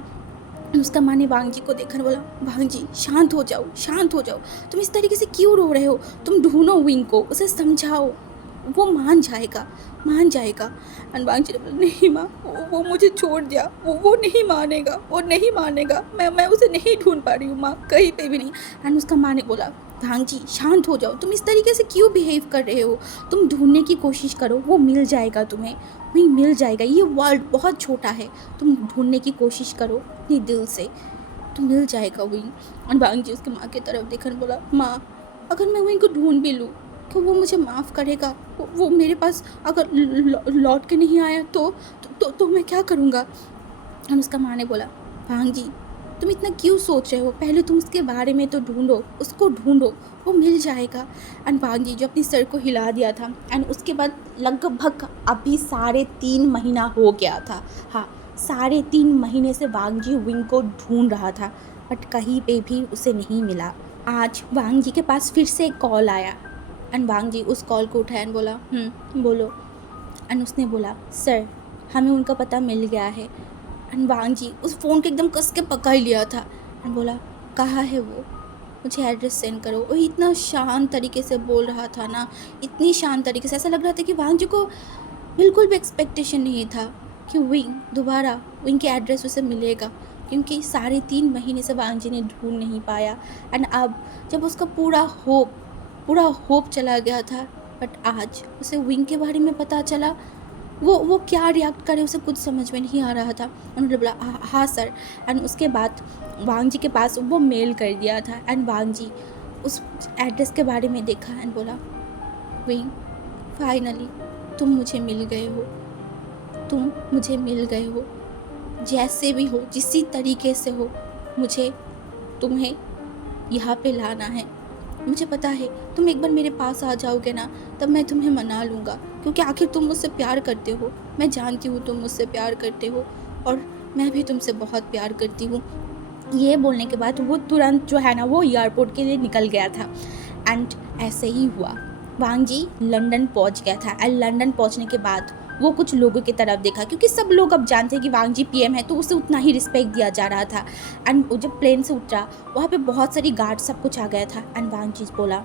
उसका माँ ने वांग जी को देखकर बोला, वांग जी शांत हो जाओ, शांत हो जाओ। तुम इस तरीके से क्यों रो रहे हो? तुम ढूंढो विंग को, उसे समझाओ, वो मान जाएगा, मान जाएगा। एंड वांग जी ने बोला, नहीं माँ, वो मुझे छोड़ दिया, वो नहीं मानेगा, वो नहीं मानेगा। मैं उसे नहीं ढूंढ पा रही हूँ माँ, कहीं पे भी नहीं। एंड उसका माँ ने बोला, वांग जी शांत हो जाओ, तुम इस तरीके से क्यों बिहेव कर रहे हो? तुम ढूंढने की कोशिश करो, वो मिल जाएगा तुम्हें, वही मिल जाएगा। ये वर्ल्ड बहुत छोटा है, तुम ढूंढने की कोशिश करो अपने दिल से, तो मिल जाएगा वही। और बांग जी उसकी माँ की तरफ देखकर बोला, माँ अगर मैं वहीं को ढूंढ भी लूँ तो वो मुझे माफ़ करेगा? वो मेरे पास अगर लौट के नहीं आया तो मैं क्या करूँगा? और उसका माँ ने बोला, बांग जी तुम इतना क्यों सोच रहे हो? पहले तुम उसके बारे में तो ढूंढो, उसको ढूंढो, वो मिल जाएगा। एंड बांग जी जो अपनी सर को हिला दिया था। एंड उसके बाद लगभग अभी 3.5 महीना हो गया था। हाँ, 3.5 महीने से वांग जी विंग को ढूंढ रहा था, बट कहीं पे भी उसे नहीं मिला। आज वांग जी के पास फिर से एक कॉल आया एंड वांग जी उस कॉल को उठाया एंड बोला, बोलो। एंड उसने बोला, सर हमें उनका पता मिल गया है। एंड वांग जी उस फ़ोन को एकदम कस के पकड़ लिया था एंड बोला, कहाँ है वो? मुझे एड्रेस सेंड करो। वो इतना शांत तरीके से बोल रहा था ना, इतनी शांत तरीके से, ऐसा लग रहा था कि वांग जी को बिल्कुल भी एक्सपेक्टेशन नहीं था कि विंग के एड्रेस उसे मिलेगा, क्योंकि 3.5 महीने से वांग जी ने ढूंढ नहीं पाया। एंड अब जब उसका पूरा होप चला गया था, बट आज उसे विंग के बारे में पता चला, वो क्या रिएक्ट करे उसे कुछ समझ में नहीं आ रहा था। उन्होंने बोला, हाँ सर। एंड उसके बाद वांग जी के पास वो मेल कर दिया था एंड वांग जी उस एड्रेस के बारे में देखा एंड बोला, विंग फाइनली तुम मुझे मिल गए हो, तुम मुझे मिल गए हो। जैसे भी हो, जिसी तरीके से हो, मुझे तुम्हें यहाँ पे लाना है। मुझे पता है तुम एक बार मेरे पास आ जाओगे ना, तब मैं तुम्हें मना लूँगा, क्योंकि आखिर तुम मुझसे प्यार करते हो। मैं जानती हूँ तुम मुझसे प्यार करते हो और मैं भी तुमसे बहुत प्यार करती हूँ। ये बोलने के बाद वो तुरंत जो है ना, वो एयरपोर्ट के लिए निकल गया था। एंड ऐसे ही हुआ, वांग जी लंदन पहुँच गया था। एंड लंदन पहुँचने के बाद वो कुछ लोगों की तरफ देखा, क्योंकि सब लोग अब जानते हैं कि वांग जी पीएम है, तो उसे उतना ही रिस्पेक्ट दिया जा रहा था। एंड वो जब प्लेन से उतरा, वहाँ पे बहुत सारी गार्ड सब कुछ आ गया था। एंड वांग जी बोला,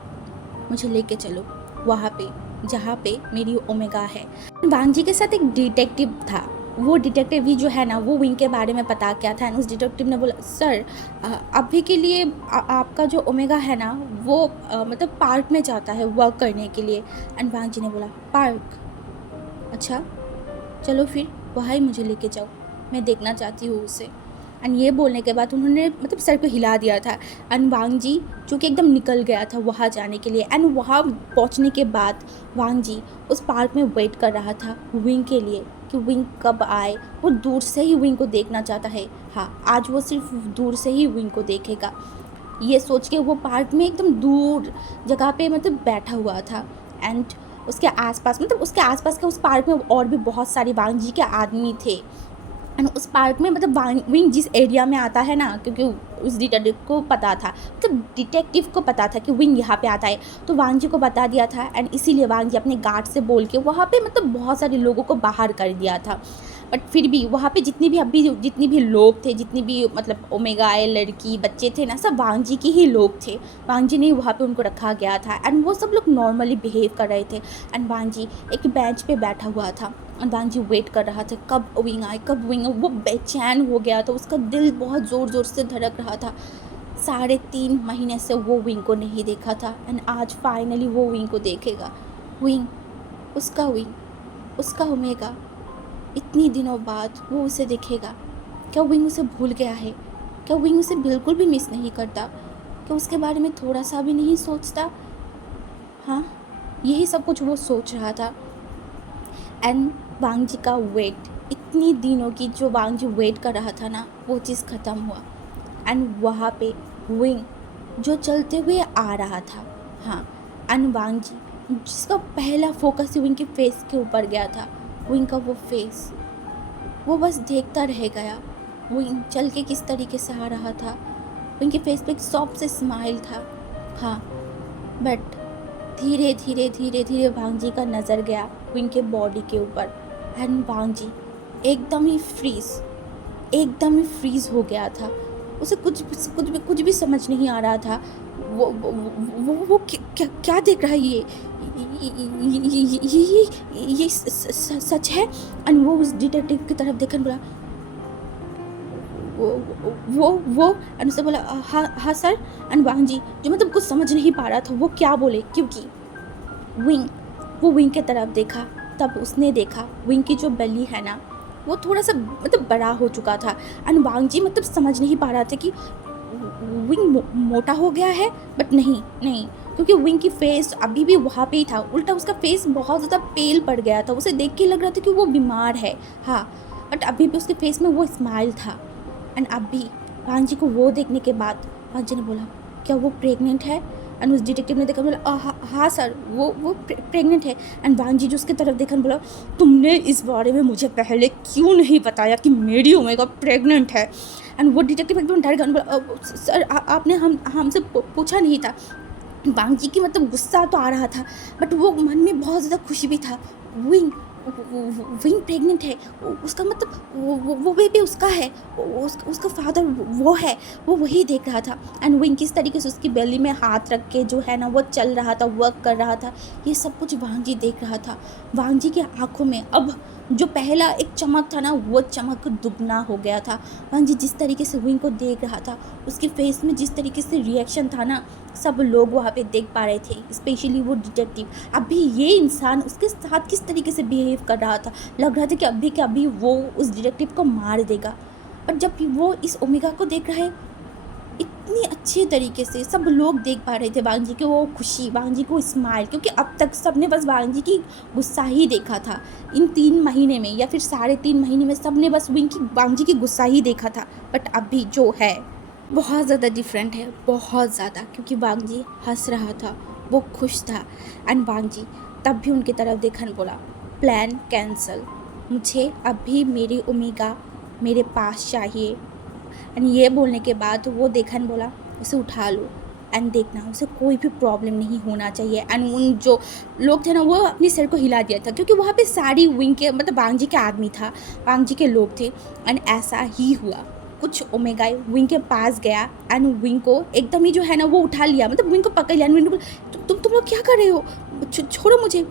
मुझे लेके चलो वहाँ पे जहाँ पे मेरी ओमेगा है। वांग जी के साथ एक डिटेक्टिव था। वो डिटेक्टिव भी जो है ना, वो विंग के बारे में पता क्या था। एंड उस डिटेक्टिव ने बोला, सर अभी के लिए आपका जो ओमेगा है ना, वो मतलब पार्क में जाता है वर्क करने के लिए। एंड वांग जी ने बोला, पार्क? अच्छा, चलो फिर वहाँ ही मुझे लेके जाओ, मैं देखना चाहती हूँ उसे। एंड ये बोलने के बाद उन्होंने मतलब सर को हिला दिया था। एंड वांग जी जो कि एकदम निकल गया था वहाँ जाने के लिए। एंड वहाँ पहुँचने के बाद वांग जी उस पार्क में वेट कर रहा था विंग के लिए कि विंग कब आए। वो दूर से ही विंग को देखना चाहता है। हाँ, आज वो सिर्फ दूर से ही विंग को देखेगा, ये सोच के वो पार्क में एकदम दूर जगह पे मतलब बैठा हुआ था। एंड उसके आसपास मतलब उसके आसपास के उस पार्क में और भी बहुत सारे वांग जी के आदमी थे। एंड उस पार्क में मतलब विंग जिस एरिया में आता है ना, क्योंकि उस डिटेक्टिव को पता था, मतलब डिटेक्टिव को पता था कि विंग यहाँ पे आता है, तो वांग जी को बता दिया था। एंड इसीलिए वांग जी अपने गार्ड से बोल के वहाँ पे मतलब बहुत सारे लोगों को बाहर कर दिया था। बट फिर भी वहाँ पे जितनी भी लोग थे, जितनी भी मतलब ओमेगा आए लड़की बच्चे थे ना, सब वांग जी के ही लोग थे। वांग जी ने वहाँ पे उनको रखा गया था। एंड वो सब लोग नॉर्मली बिहेव कर रहे थे। एंड वांग जी एक बेंच पे बैठा हुआ था। वांग जी वेट कर रहा था कब विंग आए, कब विंग। वो बेचैन हो गया था, उसका दिल बहुत ज़ोर ज़ोर से धड़क रहा था। 3.5 महीने से वो विंग को नहीं देखा था। एंड आज फाइनली वो विंग को देखेगा। विंग, उसका ओमेगा, इतनी दिनों बाद वो उसे देखेगा। क्या विंग उसे भूल गया है? क्या विंग उसे बिल्कुल भी मिस नहीं करता? क्या उसके बारे में थोड़ा सा भी नहीं सोचता? हाँ, यही सब कुछ वो सोच रहा था। एंड वांग जी का वेट, इतनी दिनों की जो वांग जी वेट कर रहा था ना, वो चीज़ ख़त्म हुआ। एंड वहाँ पे विंग जो चलते हुए आ रहा था। हाँ, एंड वांग जी जिसका पहला फोकस विंग के फेस के ऊपर गया था, विंग का वो फेस, वो बस देखता रह गया। विंग चल के किस तरीके से आ रहा था, विंग के फेस पे एक सॉफ्ट से स्माइल था। हाँ, बट धीरे धीरे धीरे धीरे वांग जी का नज़र गया विंग के बॉडी के ऊपर। एंड वांग जी एकदम ही फ्रीज हो गया था। उसे कुछ भी समझ नहीं आ रहा था। वो क्या देख रहा है ये सच है। एंड वो उस डिटेक्टिव की तरफ देखकर बोला, वो एंड उससे बोला, हाँ सर। एंड वांग जी जो मतलब कुछ समझ नहीं पा रहा था वो क्या बोले, क्योंकि वो विंग की तरफ देखा। तब उसने देखा विंग की जो बेली है ना, वो थोड़ा सा मतलब बड़ा हो चुका था। एंड वांग जी मतलब समझ नहीं पा रहा था कि विंग मोटा हो गया है। बट नहीं, क्योंकि विंग की फेस अभी भी वहाँ पे ही था, उल्टा उसका फेस बहुत ज़्यादा पेल पड़ गया था। उसे देख के लग रहा था कि वो बीमार है। हाँ, बट अभी भी उसके फेस में वो स्माइल था। एंड अभी वांग जी को वो देखने के बाद वांग जी ने बोला, क्या वो प्रेग्नेंट है? एंड उस डिटेक्टिव ने देखा, बोला, हाँ सर, वो प्रेग्नेंट है। एंड वांग जी जो उसकी तरफ देखा, बोला, तुमने इस बारे में मुझे पहले क्यों नहीं बताया कि मेरी ओमेगा प्रेग्नेंट है? एंड वो डिटेक्टिव एकदम डर गया, बोला, सर आपने हमसे पूछा नहीं था। वांग जी की मतलब गुस्सा तो आ रहा था, बट वो मन में बहुत ज़्यादा खुशी भी था। विंग प्रेग्नेंट है, उसका मतलब वो बेबी उसका है, उसका फादर वो है, वो वही देख रहा था। एंड विंग किस तरीके से उसकी बेली में हाथ रख के जो है ना वो चल रहा था, वर्क कर रहा था, ये सब कुछ वांग जी देख रहा था। वांग जी की आंखों में अब जो पहला एक चमक था ना, वो चमक दुगना हो गया था। वांग जी जिस तरीके से विंग को देख रहा था, उसके फेस में जिस तरीके से रिएक्शन था ना, सब लोग वहाँ पे देख पा रहे थे, स्पेशली वो डिटेक्टिव। अभी ये इंसान उसके साथ किस तरीके से बिहेव कर रहा था, लग रहा था कि अभी के अभी वो उस डिटेक्टिव को मार देगा। पर जब वो इस ओमेगा को देख रहा है इतनी अच्छे तरीके से, सब लोग देख पा रहे थे वांग जी की वो खुशी, वांग जी को स्माइल, क्योंकि अब तक सबने बस वांग जी की गुस्सा ही देखा था। इन 3 महीने में या फिर 3.5 महीने में सबने बस वांग जी की गुस्सा ही देखा था। बट अभी जो है बहुत ज़्यादा डिफरेंट है, बहुत ज़्यादा, क्योंकि वांग जी हंस रहा था, वो खुश था। एंड वांग जी तब भी उनकी तरफ देखा, बोला, प्लान कैंसल, मुझे अभी मेरी ओमेगा मेरे पास चाहिए। एंड ये बोलने के बाद वो देखन बोला, उसे उठा लो। एंड देखना उसे कोई भी प्रॉब्लम नहीं होना चाहिए। एंड उन जो लोग थे ना वो अपने सर को हिला दिया था, क्योंकि वहाँ पे सारी विंग के मतलब वांग जी के आदमी था, वांग जी के लोग थे। एंड ऐसा ही हुआ, कुछ ओमेगा विंग के पास गया एंड विंग को एकदम ही जो है ना वो उठा लिया, मतलब विंग को पकड़ लिया। विंग को तुम लोग क्या कर रहे हो, छोड़ो मुझे,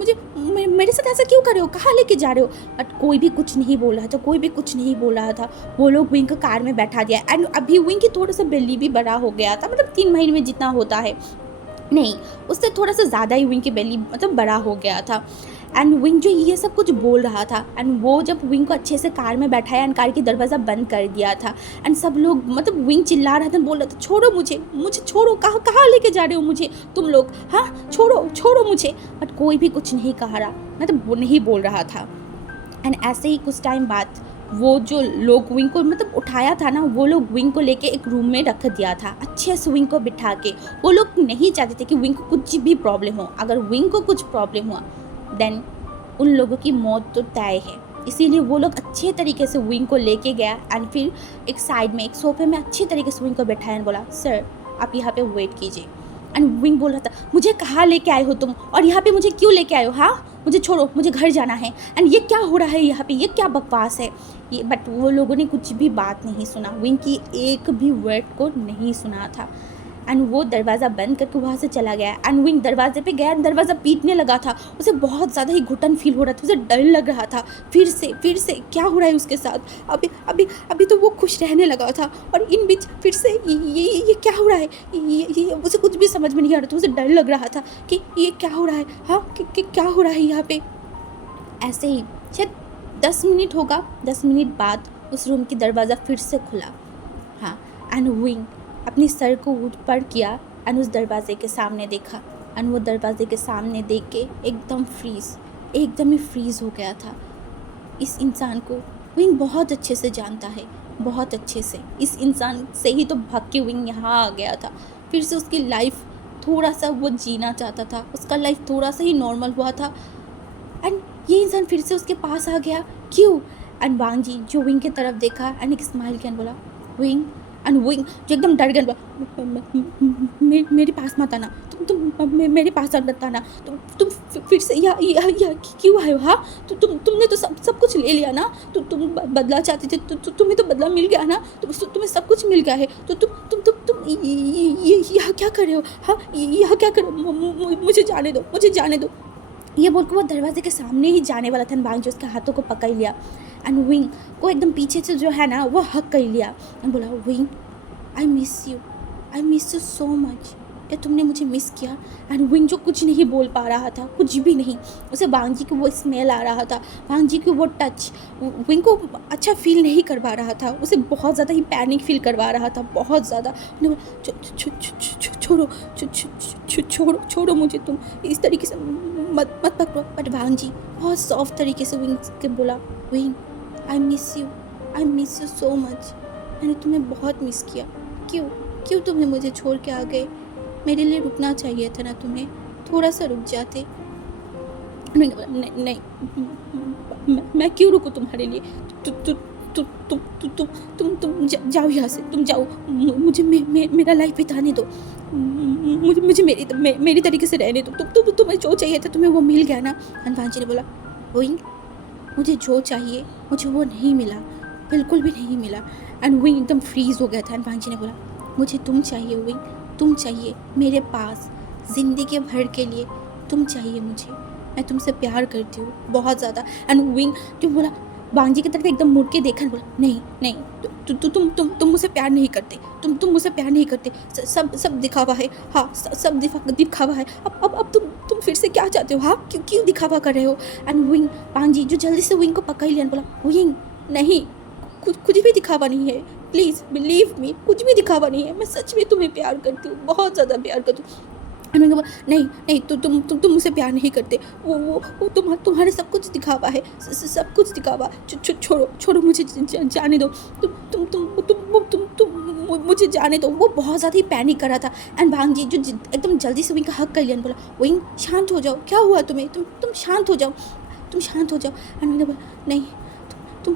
मेरे साथ ऐसा क्यों कर रहे हो, कहाँ लेके जा रहे हो। बट कोई भी कुछ नहीं बोल रहा था, कोई भी कुछ नहीं बोल रहा था। वो लोग विंग को कार में बैठा दिया एंड अभी विंग की थोड़ा सा बेली भी बड़ा हो गया था, मतलब 3 महीने में जितना होता है, नहीं उससे थोड़ा सा ज़्यादा ही विंग की बेली मतलब बड़ा हो गया था। एंड विंग जो ये सब कुछ बोल रहा था एंड वो जब विंग को अच्छे से कार में बैठाया एंड कार की दरवाज़ा बंद कर दिया था एंड सब लोग मतलब विंग चिल्ला रहा था, बोल रहा था छोड़ो मुझे, मुझे छोड़ो, कहाँ लेके जा रहे हो मुझे तुम लोग, हाँ छोड़ो छोड़ो मुझे। बट कोई भी कुछ नहीं कहा रहा, मतलब वो नहीं बोल रहा था। एंड ऐसे ही कुछ टाइम बाद वो जो लोग विंग को मतलब उठाया था ना, वो लोग विंग को लेके एक रूम में रख दिया था अच्छे से विंग को बिठा के। वो लोग नहीं चाहते थे कि विंग को कुछ भी प्रॉब्लम हो, अगर विंग को कुछ प्रॉब्लम हुआ देन उन लोगों की मौत तो तय है। इसीलिए वो लोग अच्छे तरीके से विंग को लेके गया एंड फिर एक साइड में एक सोफे में अच्छे तरीके से विंग को बैठाया एंड बोला सर आप यहाँ पे वेट कीजिए। एंड विंग बोल रहा था मुझे कहाँ लेके आए हो तुम, और यहाँ पे मुझे क्यों लेके आए हो, हाँ मुझे छोड़ो, मुझे घर जाना है। एंड ये क्या हो रहा है यहाँ पे, ये क्या बकवास है ये। बट वो लोगों ने कुछ भी बात नहीं सुना, विंग की एक भी वर्ड को नहीं सुना था। एंड वो दरवाज़ा बंद करके वहाँ से चला गया एंड विंग दरवाजे पे गया, दरवाज़ा पीटने लगा था। उसे बहुत ज़्यादा ही घुटन फील हो रहा था, उसे डर लग रहा था। फिर से क्या हो रहा है उसके साथ, अभी तो वो खुश रहने लगा था और इन बीच फिर से ये क्या हो रहा है, ये उसे कुछ भी समझ में नहीं आ रहा था। उसे डर लग रहा था कि ये क्या हो रहा है, हाँ क्या हो रहा है यहाँ पे। ऐसे ही शायद 10 मिनट होगा, 10 मिनट बाद उस रूम की दरवाज़ा फिर से खुला। हाँ एंड विंग अपनी सर को ऊपर किया एंड उस दरवाजे के सामने देखा एंड वो दरवाजे के सामने देख के एकदम ही फ्रीज़ हो गया था। इस इंसान को विंग बहुत अच्छे से जानता है, बहुत अच्छे से। इस इंसान से ही तो भाग के विंग यहाँ आ गया था। फिर से उसकी लाइफ थोड़ा सा वो जीना चाहता था, उसका लाइफ थोड़ा सा ही नॉर्मल हुआ था एंड ये इंसान फिर से उसके पास आ गया, क्यों। एंड वांग जी जो विंग की तरफ देखा एंड एक स्माइल किया एंड बोला विंग। एंड विंग जो एकदम डर गया, मेरे पास मत आना, तुम मेरे पास मत आना, तुम फिर से या क्यों आए हो, हाँ तुमने तो सब कुछ ले लिया ना, तो तुम बदला चाहते थे, तो तुम्हें तो बदला मिल गया ना, तुम्हें सब कुछ मिल गया है, तो तुम ये यहाँ क्या कर रहे हो, हाँ यहाँ क्या कर रहे हो, मुझे जाने दो। ये बोल के वो दरवाजे के सामने ही जाने वाला था, वांग जो उसके हाथों को पकड़ लिया एंड विंग को एकदम पीछे से जो है ना वो हक कर लिया एंड बोला wing I miss you so much, क्या तुमने मुझे मिस किया। एंड विंग जो कुछ नहीं बोल पा रहा था, कुछ भी नहीं। उसे वांग जी की वो स्मेल आ रहा था, वांग जी की वो टच विंग को अच्छा फील नहीं करवा रहा था, उसे बहुत ज़्यादा ही पैनिक फील करवा रहा था, बहुत ज़्यादा। छोड़ो मुझे, तुम इस तरीके से मत पकड़ो। बट वांग जी बहुत सॉफ्ट तरीके से विंग के बोला wing I miss you so much, मैंने तुम्हें बहुत मिस किया। क्यों तुम्हें मुझे छोड़ के आ गए, मेरे लिए रुकना चाहिए था ना तुम्हें, थोड़ा सा रुक जाते। नहीं मैं क्यों रुकूं तुम्हारे लिए, तुम जाओ यहाँ से, तुम जाओ, मुझे मेरा लाइफ बिताने दो, मुझे मेरी तरीके से रहने दो। तुम्हें जो चाहिए था तुम्हें वो मिल गया ना। हनुमान जी ने बोला विंग मुझे जो चाहिए मुझे वो नहीं मिला, बिल्कुल भी नहीं मिला। एंड विंग एकदम फ्रीज हो गया था। हनुमान जी ने बोला मुझे तुम चाहिए विंग, तुम चाहिए मेरे पास ज़िंदगी भर के लिए, तुम चाहिए मुझे, मैं तुमसे प्यार करती हूँ बहुत ज़्यादा। एंड विंग जो बोला वांग जी की तरफ एकदम मुड़ के देखा, बोला नहीं तुम मुझसे प्यार नहीं करते, तुम मुझसे प्यार नहीं करते, सब दिखावा है, हाँ सब दिखावा है। अब तुम फिर से क्या चाहते हो, हाँ क्यों दिखावा कर रहे हो। एंड विंग वांग जी जो जल्दी से विंग को पकड़ लिया, बोला विंग नहीं, कुछ भी दिखावा नहीं है, प्लीज़ बिलीव मी, कुछ भी दिखावा नहीं है, मैं सच में तुम्हें प्यार करती हूँ, बहुत ज़्यादा प्यार करती हूँ। नहीं तुम मुझसे प्यार नहीं करते, वो तुम्हारे सब कुछ दिखावा है, सब कुछ दिखावा, छोड़ो मुझे जाने दो, तुम मुझे जाने दो। वो बहुत ज़्यादा ही पैनिक कर रहा था। एंड वांग जी जो एकदम जल्दी से विंग का हक कर लिया, बोला विंग शांत हो जाओ, क्या हुआ तुम्हें, तुम शांत हो जाओ। एंड विंग ने बोला नहीं तुम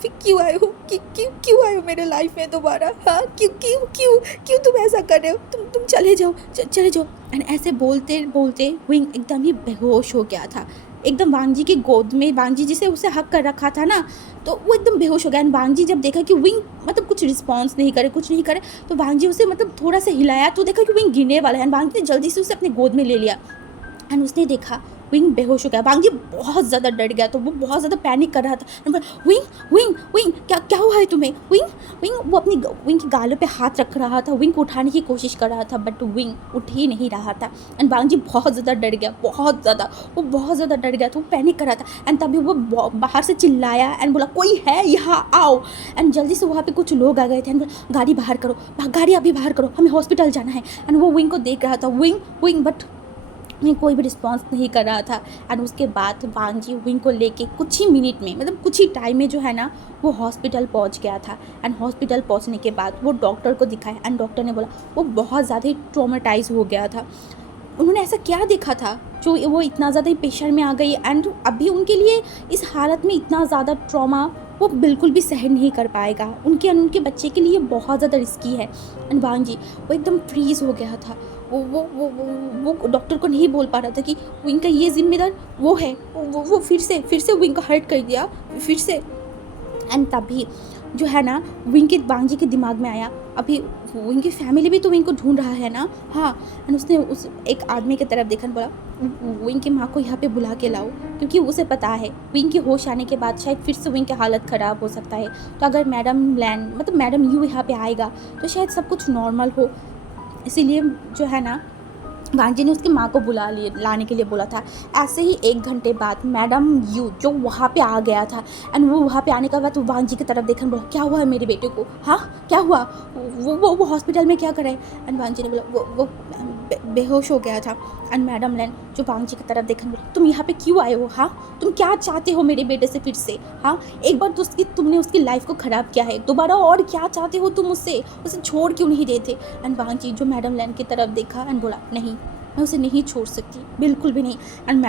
फिर क्यों आए हो, क्यों क्यों आए हो मेरे लाइफ में दोबारा, हाँ क्यों क्यों क्यों क्यों तुम ऐसा कर रहे हो, तुम चले जाओ, चले जाओ। एंड ऐसे बोलते बोलते विंग एकदम ही बेहोश हो गया था, एकदम वांग जी की गोद में, वांग जी जिसे उसे हक कर रखा था ना, तो वो एकदम बेहोश हो गया। एंड वांग जी जब देखा कि विंग मतलब कुछ रिस्पॉन्स नहीं करे, कुछ नहीं करे, तो वांग जी उसे मतलब थोड़ा सा हिलाया, तो देखा कि विंग गिरने वाला है। एंड वांग जी ने जल्दी से उसे अपने गोद में ले लिया। एंड उसने देखा विंग बेहोश हो गया। वांग जी बहुत ज़्यादा डर गया, तो वो बहुत ज़्यादा पैनिक कर रहा था। विंग विंग विंग क्या क्या हुआ है तुम्हें, विंग विंग। वो अपनी विंग की गालों पे हाथ रख रहा था, विंग को उठाने की कोशिश कर रहा था, बट विंग उठ ही नहीं रहा था। एंड वांग जी बहुत ज़्यादा डर गया, बहुत ज़्यादा, वो बहुत ज़्यादा डर गया, तो वो पैनिक कर रहा था। एंड तभी वो बाहर से चिल्लाया एंड बोला कोई है यहाँ आओ। एंड जल्दी से वहाँ पे कुछ लोग आ गए थे। एंड गाड़ी बाहर करो, गाड़ी अभी बाहर करो, हमें हॉस्पिटल जाना है। एंड वो विंग को देख रहा था, विंग विंग, बट कोई भी रिस्पॉन्स नहीं कर रहा था। एंड उसके बाद वांग जी विंग को लेके कुछ ही मिनट में, मतलब कुछ ही टाइम में जो है ना, वो हॉस्पिटल पहुंच गया था। एंड हॉस्पिटल पहुंचने के बाद वो डॉक्टर को दिखाया। एंड डॉक्टर ने बोला वो बहुत ज़्यादा ही ट्रॉमेटाइज हो गया था। उन्होंने ऐसा क्या देखा था जो वो इतना ज़्यादा ही प्रेशर में आ गई। एंड अभी उनके लिए इस हालत में इतना ज़्यादा ट्रॉमा वो बिल्कुल भी सहन नहीं कर पाएगा। उनके बच्चे के लिए बहुत ज़्यादा रिस्की है। एंड वांग जी वो एकदम फ्रीज हो गया था। वो डॉक्टर को नहीं बोल पा रहा था कि विंग का ये जिम्मेदार वो है। वो फिर से विंग को हर्ट कर दिया फिर से। एंड तभी जो है ना, वांग जी के दिमाग में आया अभी विंग की फैमिली भी तो विंग को ढूंढ रहा है ना, हाँ। एंड उसने उस एक आदमी की तरफ देखा, बोला विंग की माँ को यहाँ पे बुला के लाओ, क्योंकि उसे पता है विंग की होश आने के बाद शायद फिर से विंग की हालत ख़राब हो सकता है। तो अगर मैडम यू यहाँ पे आएगा तो शायद सब कुछ नॉर्मल हो। इसीलिए जो है ना, वांग जी ने उसकी माँ को लाने के लिए बोला था। ऐसे ही 1 घंटे बाद मैडम यू जो वहाँ पे आ गया था। एंड वो वहाँ पे आने के बाद वांग जी की तरफ देखा, बोला क्या हुआ है मेरे बेटे को, हाँ क्या हुआ, वो हॉस्पिटल में क्या करे। एंड वांग जी ने बोला वो बेहोश हो गया था। एंड मैडम लैन जो वांग जी की तरफ देखा, बोला तुम यहाँ पे क्यों आए हो, हाँ तुम क्या चाहते हो मेरे बेटे से फिर से, हाँ एक बार तो तुमने उसकी लाइफ को ख़राब किया है, दोबारा और क्या चाहते हो तुम उससे, उसे छोड़ क्यों नहीं देते। एंड वांग जी जो मैडम लैन की तरफ देखा एंड बोला नहीं मैं उसे नहीं छोड़ सकती, बिल्कुल भी नहीं। एंड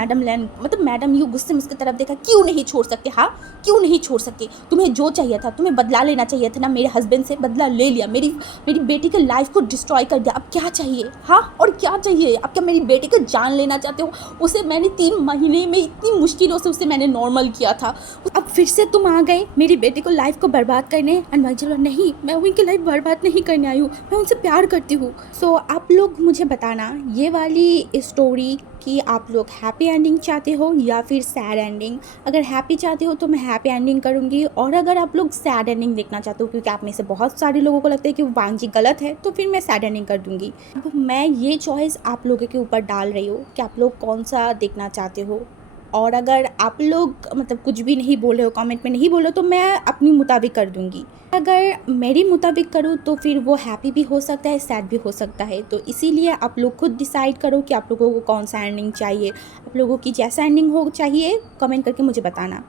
मैडम यू गुस्से में उसकी तरफ देखा, क्यों नहीं छोड़ सकते, हाँ क्यों नहीं छोड़ सकते, तुम्हें जो चाहिए था, तुम्हें बदला लेना चाहिए था ना, मेरे हस्बैंड से बदला ले लिया, मेरी बेटी की लाइफ को डिस्ट्रॉय कर दिया, अब क्या चाहिए, हाँ और क्या चाहिए, अब क्या मेरी बेटी का जान लेना चाहते हो। उसे मैंने 3 महीने में इतनी मुश्किलों से उसे मैंने नॉर्मल किया था, अब फिर से तुम आ गए मेरी बेटी को लाइफ को बर्बाद करने। एंड वांग जी नहीं, मैं उनकी लाइफ बर्बाद नहीं करने आई हूँ, मैं उनसे प्यार करती हूँ। सो आप लोग मुझे बताना ये वाली स्टोरी कि आप लोग हैप्पी एंडिंग चाहते हो या फिर सैड एंडिंग। अगर हैप्पी चाहते हो तो मैं हैप्पी एंडिंग करूँगी, और अगर आप लोग सैड एंडिंग देखना चाहते हो, क्योंकि आप में से बहुत सारे लोगों को लगता है कि वांग जी गलत है, तो फिर मैं सैड एंडिंग कर दूँगी। अब मैं ये चॉइस आप लोगों के ऊपर डाल रही हूँ कि आप लोग कौन सा देखना चाहते हो। और अगर आप लोग मतलब कुछ भी नहीं बोले हो, कमेंट में नहीं बोले, तो मैं अपनी मुताबिक कर दूँगी। अगर मेरी मुताबिक करूँ तो फिर वो हैप्पी भी हो सकता है, सैड भी हो सकता है। तो इसीलिए आप लोग खुद डिसाइड करो कि आप लोगों को कौन सा एंडिंग चाहिए। आप लोगों की जैसा एंडिंग हो चाहिए कमेंट करके मुझे बताना।